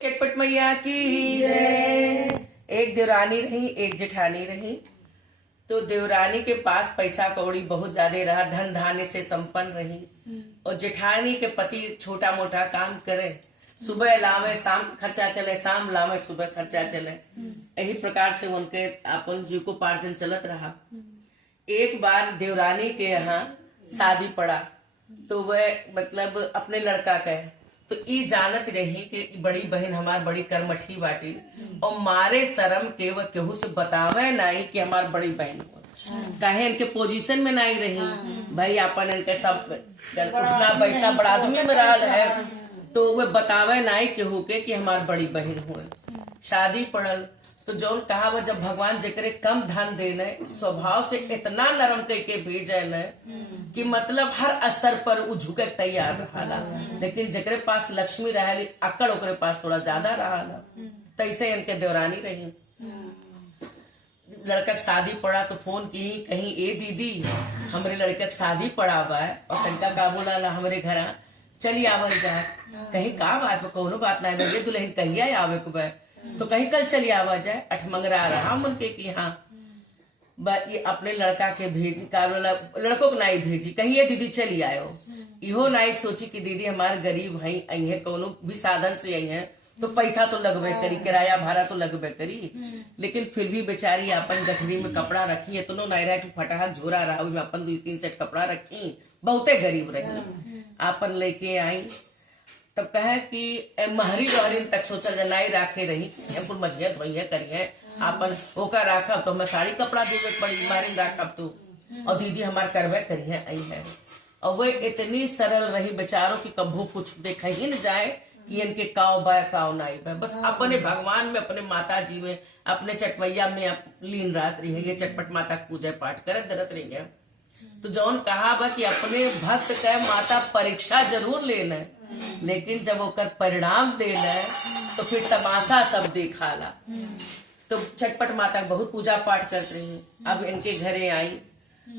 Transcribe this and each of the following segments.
चटपट मैया की जय। एक देवरानी रही, एक जेठानी रही। तो देवरानी के पास पैसा कौड़ी बहुत ज्यादा रहा, धन धान्य से संपन्न रही। और जेठानी के पति छोटा मोटा काम करे, सुबह लावे शाम खर्चा चले, शाम लावे सुबह खर्चा चले। यही प्रकार से उनके अपन जीविकोपार्जन चलत रहा। एक बार देवरानी के यहाँ शादी पड़ा, तो वह मतलब अपने लड़का के तो ई जानत रही कि बड़ी बहन हमार बड़ी कर्मठी बाटी, और मारे शर्म के वह केहू से बतावे नहीं कि हमार बड़ी बहन हो। कहे इनके पोजीशन में नहीं रही, भाई अपन इनके सब उठना बैठना बड़ा आदमी में रहा है, तो वह बतावे नहीं केहू के कि हमार बड़ी बहन हुए। शादी पड़ल तो जौन कहा वह जब भगवान जकरे कम धन देने स्वभाव से इतना नरम करके भेजे न कि मतलब हर स्तर पर वो झुके तैयार रहा। लेकिन जकरे पास लक्ष्मी रहा अकड़ ओकरे पास थोड़ा ज्यादा रहा। तैसे इनके देवरानी रही। लड़का शादी पड़ा तो फोन की, कहीं ए दीदी हमरे लड़के की शादी पड़ा हुआ है और तनका का बोला हमरे घर चली आवल जाए। कहीं का बात कोनो बात नहीं भैया, दुल्हन कहिया आवे को तो कहीं कल चली आवा जाए। अठमंगरा रहा उनके की हाँ ये अपने लड़का के भेजी का लड़कों को नहीं भेजी, कहीं ये दीदी चली आयो। इहो नहीं सोची कि दीदी हमारे गरीब है, आई है कोनो भी साधन से आई है तो पैसा तो लगबे करी, किराया भाड़ा तो लगबे करी। लेकिन फिर भी बेचारी अपन गठरी में कपड़ा रखी है, तो नहीं रहा फटाक झोरा रहा में अपन 2-3 सेट कपड़ा रखी, बहुते गरीब रही। अपन लेके आई तब कहे कि महरी रहरीन तक सोचा जनाई राखे रही, मझिया धोइया करिए आपन होकर राखब तो हमें साड़ी कपड़ा देवे पड़ी, महरी राखब तो और दीदी हमार करवे करिए आई है। और वो इतनी सरल रही बेचारों की कभू कुछ देखा ही न जाए कि इनके काव बाय काव नाई बाय, बस अपने भगवान में अपने माता जी में अपने चटमैया में लीन रात रही है। चटपट माता पूजा पाठ करत दरत रही है। तो जौन कहा बा कि अपने भक्त के माता परीक्षा जरूर लेना, लेकिन जब ओकर परिणाम देना तो फिर तमाशा सब देखाला। तो चटपट माता बहुत पूजा पाठ करते रही। अब इनके घरे आई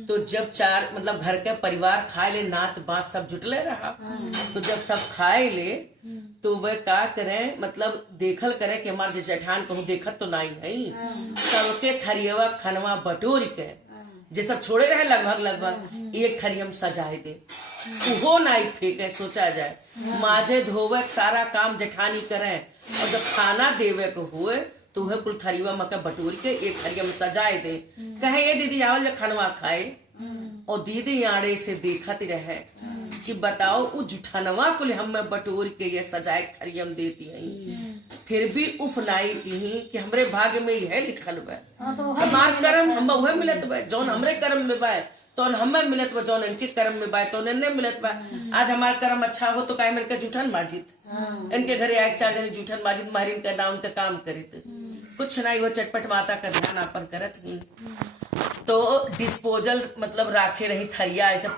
तो जब चार मतलब घर के परिवार खाए ले, नात बात सब जुटले रहा। तो जब सब खाए ले तो वह का करे मतलब देखल करे कि हमारे जेठान कहूँ देखत तो नहीं है, सबके थरियवा खनवा बटोर के जे सब छोड़े रहे लगभग एक थरियम सजाए दे, उहो नहीं फेंके। सोचा जाए माजे धोवे सारा काम जेठानी करे और जब खाना देवे को हुए तो वह कुल थरिया मका बटोर के एक थरिया में सजाए दे। कहे ये दीदी आवल जब खनवा खाए, और दीदी आड़े से देखती रहे कि बताओ वो जुठनवा कुल हम बटोर के ये सजाए थरिया में देती है। फिर भी उफ नाई की हमरे भाग्य में यह लिखल बा, हमार कर्म हम वह मिलत बा, जौन हमरे कर्म में बा तो हमें मिलत बा, जौन इनके कर्म में बा तो इन्हें मिलत बा। आज हमार कर्म अच्छा हो तो काहे मिलकर जूठन माजिद, इनके घरे एक 4 जने जूठन माजिद महरीन का नाम का काम करे कुछ नहीं। वो चटपट माता का ध्यान अपन करत ही। तो डिस्पोजल मतलब राखे रही थरिया ऐसा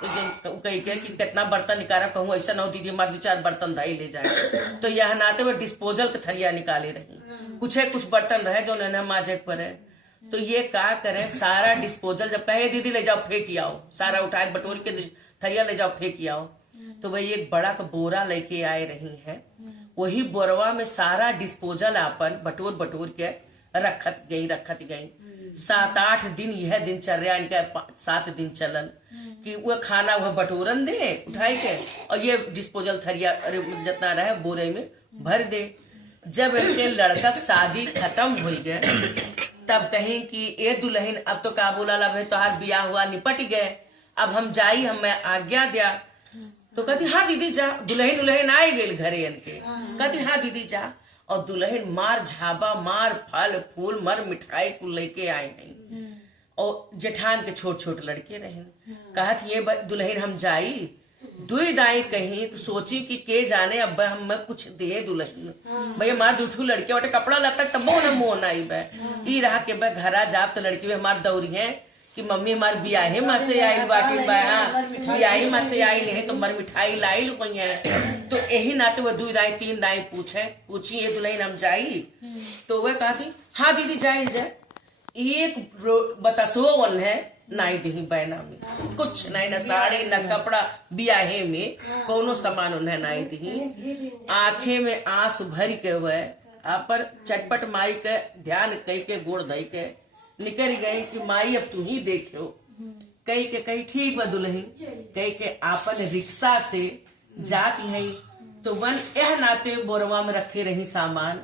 कही के कि कितना बर्तन निकाला कहूँ ऐसा ना हो दीदी हमारे 2-4 बर्तन धाई ले जाए। तो यह नाते वो डिस्पोजल के थरिया निकाले रही, कुछ बर्तन रहे जो न माजे पर है। तो ये का करे सारा डिस्पोजल जब कहे दीदी ले जाओ फेंक आओ, सारा उठा के बटोर के थरिया ले जाओ फेंक आओ। तो वही एक बड़ा का बोरा लेके आए रही है, वही बोरवा में सारा डिस्पोजल अपन बटोर के रखत गई। 7-8 दिन यह दिनचर्या इनका 7 दिन चलन कि वह खाना वह बटोरन दे उठाई के और ये डिस्पोजल थरिया जितना रहे बोरे में भर दे। जब इनके लड़का शादी खत्म हो गए तब कहीं कि ए दुल्हन अब तो का बोला ला भाई तोहार बियाह हुआ निपट गए, अब हम जाई हमें आज्ञा दिया। तो कहती हाँ दीदी जा। दुल्हन आए गए घरे इनके, कहती हाँ दीदी जा। और दुल्हन मार झाबा मार फल फूल मर मिठाई को लेके आए हैं। और जेठान के छोट लड़के रहे, कहत ये दुल्हन हम जाई दुई दाई कहीं तो सोची कि के जाने अब हम कुछ दे दुल्हन भैया मार 2 लड़के वाटे कपड़ा लता तब न मोह आई ई रहा के घरा जाब तो लड़की हमार दौड़ी है कि मम्मी हमार बियाहे माँ से आयल बाटी बियाहे माँ से आयल है तो मर मिठाई लाई कोई है। तो यही नाते वो 2 दाई 3 दाई पूछी ये दुल्हन हम जाई। तो वह कहती हाँ दीदी जाए एक बतासो वन है नाई दी बैना में, कुछ नहीं, न साड़ी न कपड़ा, बियाहे में कोनो सामान उन्हें नाई दी। आंखें में आंसू भर के हुए पर चटपट माई के ध्यान कई के गोड़ धई के निकल गई कि माई अब तू ही देखो। कई के कई ठीक बा दुल्हन, कई के आपन रिक्शा से जाती है तो वन यह नाते बोरवा में रखे रही सामान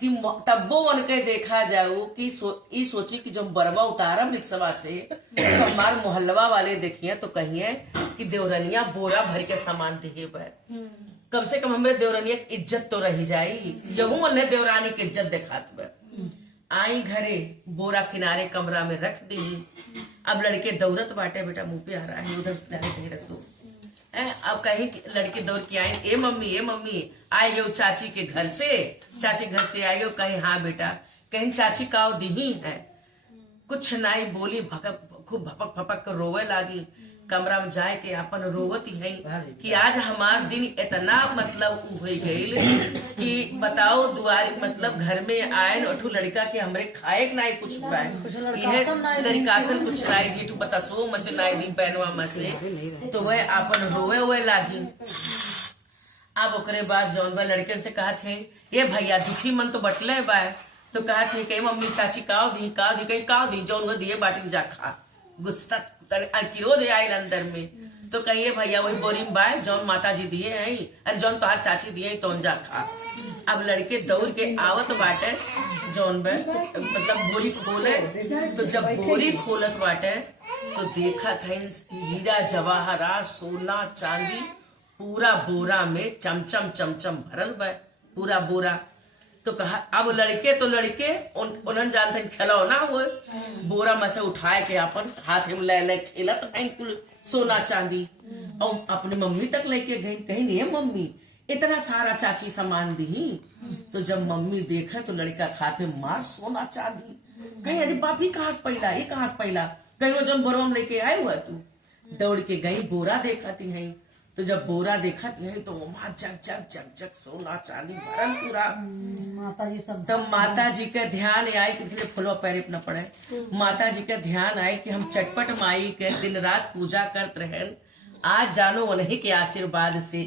कि तब्बो वन के देखा जाओ कि सोची कि जब बरवा उतारम रिक्शवा से तो हमार मोहल्लवा वाले देखिए तो कहिए कि देवरनिया बोरा भर के सामान दिए बर, कम से कम हमारे देवरनिया की इज्जत तो रही जाई, यहू उन्हें देवरानी की इज्जत दिखात बर। आई घरे बोरा किनारे कमरा में रख दी। अब लड़के दौड़त बाटे, बेटा मुंह पे आ रहा है, उधर कहीं रख दो। अब कहीं लड़के दौड़ के आए, ए मम्मी आए गए चाची के घर से, चाची घर से आए गए, कहीं हाँ बेटा, कहीं चाची काव दी है, कुछ नाई बोली, खूब भपक भपक कर रोवे लागी। कमरा में जाए के अपन रोवती है कि आज हमार दिन इतना मतलब हो गईल कि बताओ दुआरी मतलब घर में आए अठू लड़का के हमरे खाए के नाई कुछ पाए, यह लड़कासन कुछ नाई दी, तू बता सो में से नाई दी पैनवा में से, तो वह अपन रोवे हुए लागी। अब ओकरे बाद जौन बा लड़के से कहा थे, ये भैया दुखी मन तो बटले बा, तो कहा थे कहीं मम्मी चाची काव दी कहीं काव दी, जौन वो दिए बाटी जा खा, गुस्सा किरो दे आये अंदर में, तो कहिए भैया वही बोरी में बाय जौन माता जी दिए हैं, अरे जौन तोहार चाची दिए तो जा खा। अब लड़के दौड़ के आवत बाटे जौन मतलब बोरी खोले, तो जब बोरी खोलत बाटे तो देखा था हीरा जवाहरात सोना चांदी पूरा बोरा में चमचम चमचम भरल बा, पूरा बोरा। तो कहा अब लड़के उन्हें जानते खिलौना हुए, बोरा में से उठाए के अपन हाथ में ले खेलत हैं कुल सोना चांदी, और अपने मम्मी तक लेके गई, कहीं नहीं मम्मी इतना सारा चाची सामान दी। तो जब मम्मी देखा तो लड़का खाते मार सोना चांदी, कहीं अरे बाप ही कहाँ से पैला, ये कहाँ से पैला, कहीं वो जब बोरा में लेके आए हुआ तू। दौड़ के गई बोरा देखाती है, तो जब बोरा देखा तो वहां जग जग जग जग सोना चांदी भरल पूरा। माता जी सब तब माता जी का ध्यान आए कि फुलवा पैरे न पड़े, माता जी का ध्यान आए कि हम चटपट माई के दिन रात पूजा करते रहे, आज जानो उन्हीं के आशीर्वाद से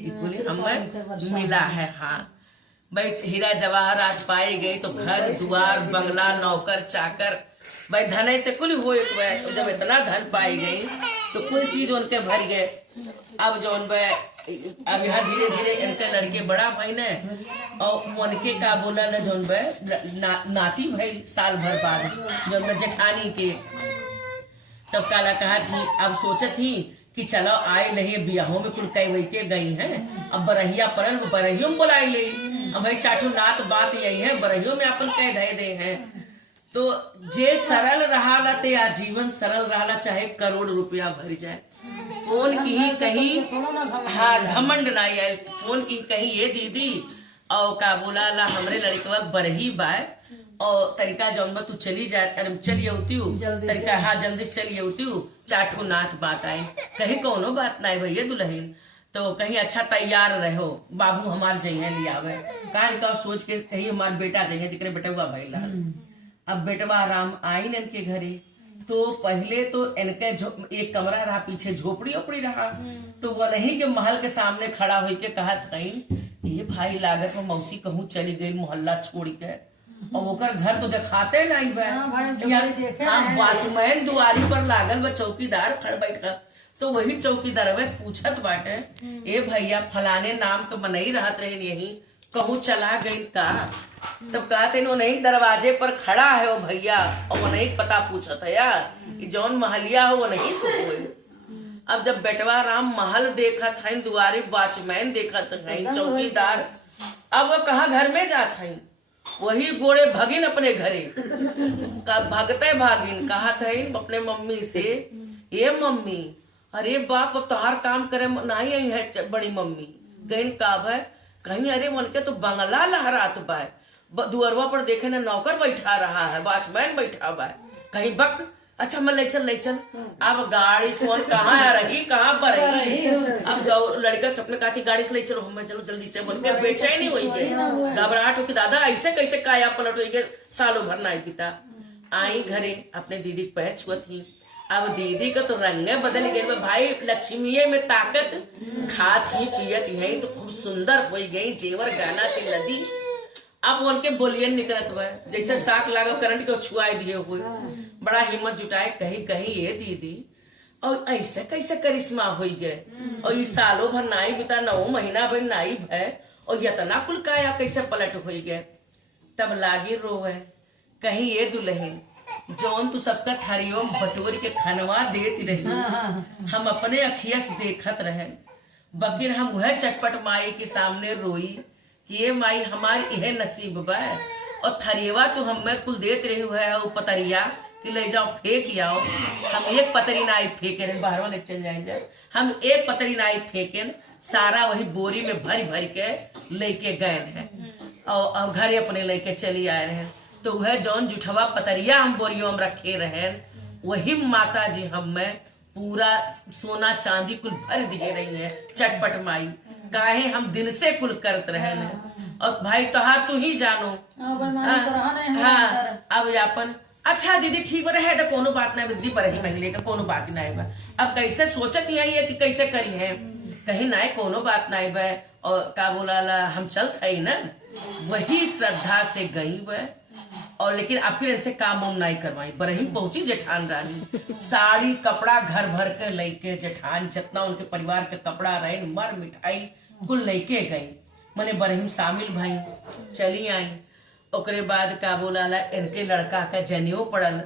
हमें मिला है। हाँ बस हीरा जवाहरात पाए गए तो घर द्वार बंगला नौकर चाकर भाई धन से कुल हो, तो जब इतना धन पाई गई तो कुल चीज उनके भर गए। अब जो अब यहाँ धीरे धीरे इनके लड़के बड़ा भाई ने और उनके का बोला न जो नाती भाई साल भर बाद जो जेठानी के, तब काला कहा थी अब सोचा थी कि चलो आए नहीं बियाहों में कुल कई वही के गई हैं, अब बरहिया परल बरहियों में बुलाई ले, अब भाई चाटू नात बात यही है बरहियों में अपन कह धय दे हैं। तो जे सरल रहा ते आजीवन सरल रहा, चाहे करोड़ रुपया भर जाए। फोन की ही कहीं हाँ घमंड ना आये, फोन की कहीं ये दीदी और का बोला ला हमरे लड़कवा बरही बाय और तरीका जौन तू चली जाए चलिए तरीका हाँ जल्दी से चलिए चाटू नाथ बात आई, कहीं कोनो बात ना भैया दुल्हन, तो कहीं अच्छा तैयार रहो, बाबू हमार जइए लियावे कान का सोच के कहीं हमार बेटा जइए जिक्र बेटा हुआ भाई लाल। अब बेटवा राम आई इनके घरे, तो पहले तो इनके एक कमरा रहा, पीछे झोपड़ी ओपड़ी रहा, तो वो नहीं के महल के सामने खड़ा हुई के कहा ये भाई लागत में मौसी कहूँ चली गई मोहल्ला छोड़ के, और ओकर घर तो दिखाते नहीं वॉचमैन दुआरी पर लागल बा, चौकीदार खड़ बैठ कर, तो वही चौकीदार वैसे पूछत बाटे ए भैया फलाने नाम के मनई रहत रहे यही कहूँ चला गई का, तब कहते वो नहीं दरवाजे पर खड़ा है वो भैया और वो नहीं पता पूछत है यार जौन महलिया हो वो नहीं तो कोई। अब जब बेटवा राम महल देखा था दुआरे वॉचमैन देखा था चौकीदार, अब वो कहा घर में जात है, वही गोड़े भगिन अपने घरे भगते भागिन कहा था अपने मम्मी से ये मम्मी अरे बाप अब तोहार काम करे नहीं आई है बड़ी मम्मी, कहीं काब है कहीं अरे उनके तो बंगला लहरात बा, दुअरवा पर देखे ना नौकर बैठा रहा है वॉचमैन बैठा बा, कहीं बक अच्छा मैं ले चल। अब गाड़ी से कहाँ आ रही कहाँ पर रही, अब लड़का सपने कहा थी गाड़ी से ले चलो, मैं चलो जल्दी से बोल के बेचैनी हुई है, घबराहट हो कि दादा ऐसे कैसे काया पलट हुई सालों भर ना पिता। आई घरे अपने दीदी पैर छुआ थी, अब दीदी का तो रंग बदल गए भाई, लक्ष्मी में ताकत, खात ही पियत यही तो खूब सुंदर हो गई, जेवर गहना की लदी। अब उनके बोलियन निकलत हुआ जैसे साथ लागो करंट के छुआए दिए हुए। बड़ा हिम्मत जुटाए, कहीं कहीं ये दीदी और ऐसे कैसे करिश्मा हो गए, और ये सालों भर नाई बिता, 9 महीना भर नाई है, और इतना कुल काया कैसे पलट हो गए। तब लागी रोवे, कहीं ये दुल्हन जौन तू सबका थारियों बटोरी के खनवा देती रही, हम अपने अखिया से देखत रहे, बकिर हम वह चटपट माई के सामने रोई कि ये माई हमारी यह नसीब बा, और थरियवा तो हमें कुल देत रही है पतरिया कि ले जाओ फेंक आओ। हम एक पतरी नाई फेंके रहे, बाहर ले चल जाएंगे, हम एक पतरी नाई फेंके, सारा वही बोरी में भर भर के लेके गए हैं, और घरे अपने लेके चली आए रहे। तो वह जौन जुठवा पतरिया हम बोरियों में रखे रहे, वही माता जी हमें पूरा सोना चांदी कुल भर दिए रही है चटपट माई, काहे हम दिन से कुल करत रहे। और भाई तोहार तू ही जानो। हाँ अब यापन अच्छा दीदी ठीक रहे तो कोनो बात नहीं, दीदी पर ही महिले का कोनो बात नहीं बा। अब कैसे सोचत यही है कि कैसे करी है, कहीं ना कोनो बात नहीं बा, और का बोला ला हम चलत है ना, वही श्रद्धा से गई बा। और लेकिन अब फिर ऐसे काम उम नहीं करवाई, बरही पहुंची जेठान रानी, साड़ी कपड़ा घर भर के लेके जेठान जितना उनके परिवार के कपड़ा रहे, मर मिठाई कुल लेके गई, मने बरही शामिल भाई चली आई। ओकरे बाद का बोला ला इनके लड़का का जनेऊ पड़ल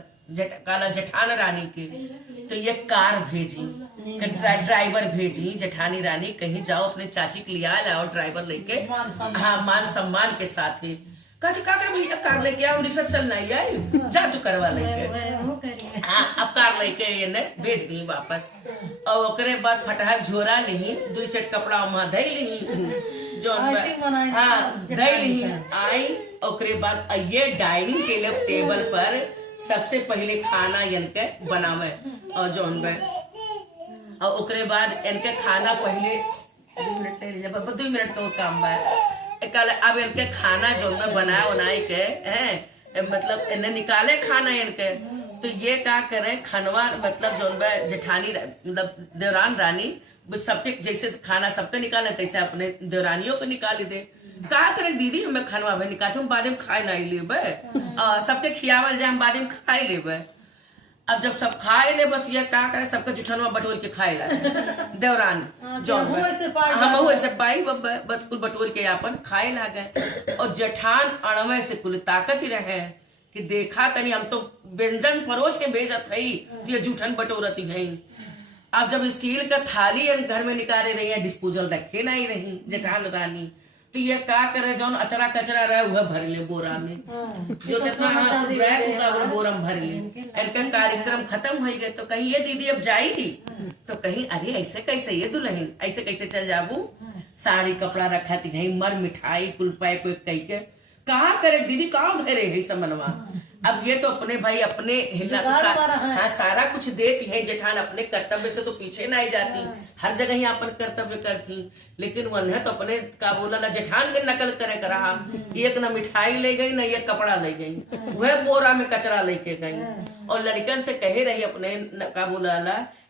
काला जेठान रानी के, तो ये कार भेजी, ड्राइवर भेजी जेठानी रानी, कहीं जाओ अपने चाची के लिया लाओ ड्राइवर लेके, हाँ मान सम्मान के साथ ही। कहते का करे भैया कार लेके आओ, रिक्शा चलना ही आई, जा तू करवा लेके। हाँ अब कार लेके ये ने भेज दी वापस। और ओकरे बाद फटहर झोरा ली, 2 सेट कपड़ा वहां धई ली, जो हाँ धई ली आई। ओकरे बाद ये डाइनिंग टेबल पर सबसे पहले खाना इनके बनावे, और जौन बे और ओकरे बाद इनके खाना पहले 2 मिनट तो काम बा। अब इनके खाना जो मैं बनाए के है, मतलब इन्हें निकाले खाना इनके, तो ये क्या करे खनवा मतलब जो जेठानी मतलब देवरान रानी सबके जैसे खाना सबके निकाले तैसे अपने देवरानियों को निकाली दे। का करे दीदी हमें खनवा भाई निकाल, हम बाद में खाए नहीं लेबे, सबके खियावल जाए हम बाद में खाए लेबे। अब जब सब खाए ले बस ये क्या करे सबके जुठनवा बटोर के खाए ला देवरान जौन हम ऐसे पाई कुल बटोर के अपन खाए ला गए। और जेठान अणवे से कुल ताकत ही रहे कि देखा तनी हम तो व्यंजन परोस के भेजत है, ये जूठन बटोरती है। अब जब स्टील का थाली घर में निकाले रही है, डिस्पोजल रखे नहीं रही जेठान रानी, तो ये का करे जौन अचरा कचरा रहे वह भर ले बोरा में, जो जितना बोरा में भर ले। इनका कार्यक्रम खत्म हो गए, तो कहीं ये दीदी अब जाएगी, तो कहीं अरे ऐसे कैसे ये दुल्हन ऐसे कैसे चल जाबू, साड़ी कपड़ा रखा थी है, मर मिठाई कुल पैक कही के कहा करे दीदी कहाँ धरे है समनवा। अब ये तो अपने भाई अपने हाँ सारा कुछ देती है जेठान, अपने कर्तव्य से तो पीछे नहीं जाती, हर जगह ही अपन कर्तव्य करती। लेकिन वह तो अपने का बोला ना जेठान के नकल करे करा, एक न मिठाई ले गई न एक कपड़ा ले गई, वह बोरा में कचरा लेके गई। और लड़कन से कहे रही अपने का बोला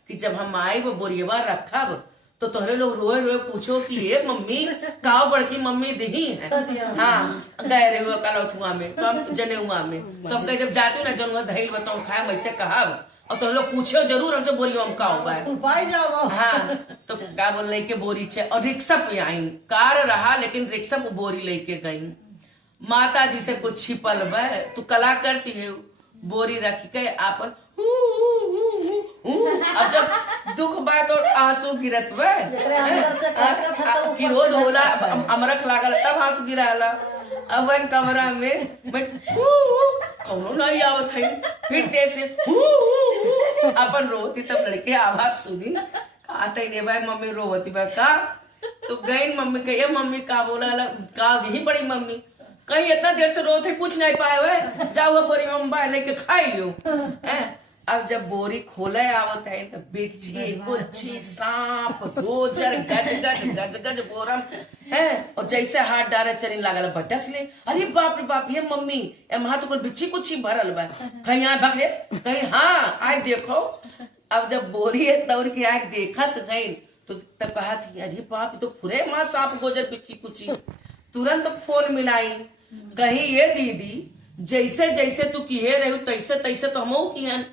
कि जब हम आए वो बोरियवा रखा तो तोहरे लोग रोए रोए पूछो कि ये मम्मी काव बड़की मम्मी दही है। हाँ गए रहे हुए कलौथुआ में तो हम जनेउआ में, तो हम कहे जब जाते ना जन दही बताओ खाए वैसे कहा, और तो लोग पूछो जरूर हमसे बोरियो हम का होगा। हाँ तो का बोल लेके बोरी चे और रिक्शा पे आई, कार रहा लेकिन रिक्शा पे बोरी लेके गई। माता जी से कुछ छिपल बा, तू कला करती है, बोरी रख के आपन अब जब दुख बात और आंसू गिरत कि रोज होला अमरख लागल तब आंसू गिराला। अब वह कमरा में कौनो नहीं आवत है, फिर से अपन रोती, तब लड़के आवाज सुनी आते नहीं भाई मम्मी रोवती बा का, तो गई मम्मी कही मम्मी का बोला का यही बड़ी मम्मी कहीं इतना देर से रोते पूछ नहीं पाए हुए, जाओ बोरी में लेके खाई लियो। अब जब बोरी खोले आवत है तो बिच्छी कुच्छी सांप गोजर गज गज गज गज बोरम है। और जैसे हाथ डारे चली लागल बटस ले, अरे बाप रे बाप, ये मम्मी वहां तो कोई बिच्छी कुच्छी भरल बा, कहीं आए भग रे, कहीं हाँ आए देखो। अब जब बोरी है तौर के आए देखत गई तो तब कहा थी अरे बाप, तो पूरे माँ सांप गोजर बिच्छी कुच्छी। तुरंत फोन मिलाई, कहीं ये दीदी जैसे जैसे तू किए रही तैसे तैसे तो हम किहन,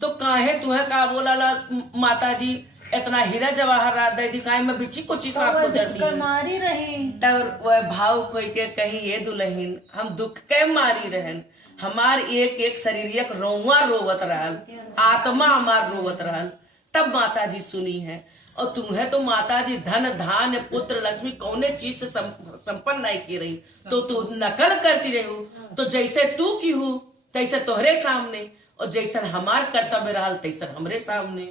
तो काहे तुम्हें का बोला ला माता जी इतना हीरा जवाहरात दे दी, काहे में बिच्छी कुछ सांप गुजरती मारी रही। तब वह भाव कोई के कहीं ये दुल्हन हम दुख के मारी रहन, हमार एक एक शरीर एक रोवा रोवत रहल, आत्मा हमार रोवत रहल। तब माता जी सुनी है। और तुम्हें तो माता जी धन धान्य पुत्र लक्ष्मी कौने चीज से संपन्न नहीं की रही, तो तू नकल करती रही हो। तो जैसे तू की हूँ तैसे तोहरे सामने, और जैसे हमार कर्तव्य रहल तैसे हमरे सामने।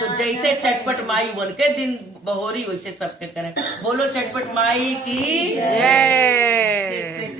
तो जैसे चटपट माई वन के दिन बहोरी वैसे सबके करें। बोलो चटपट माई की जय।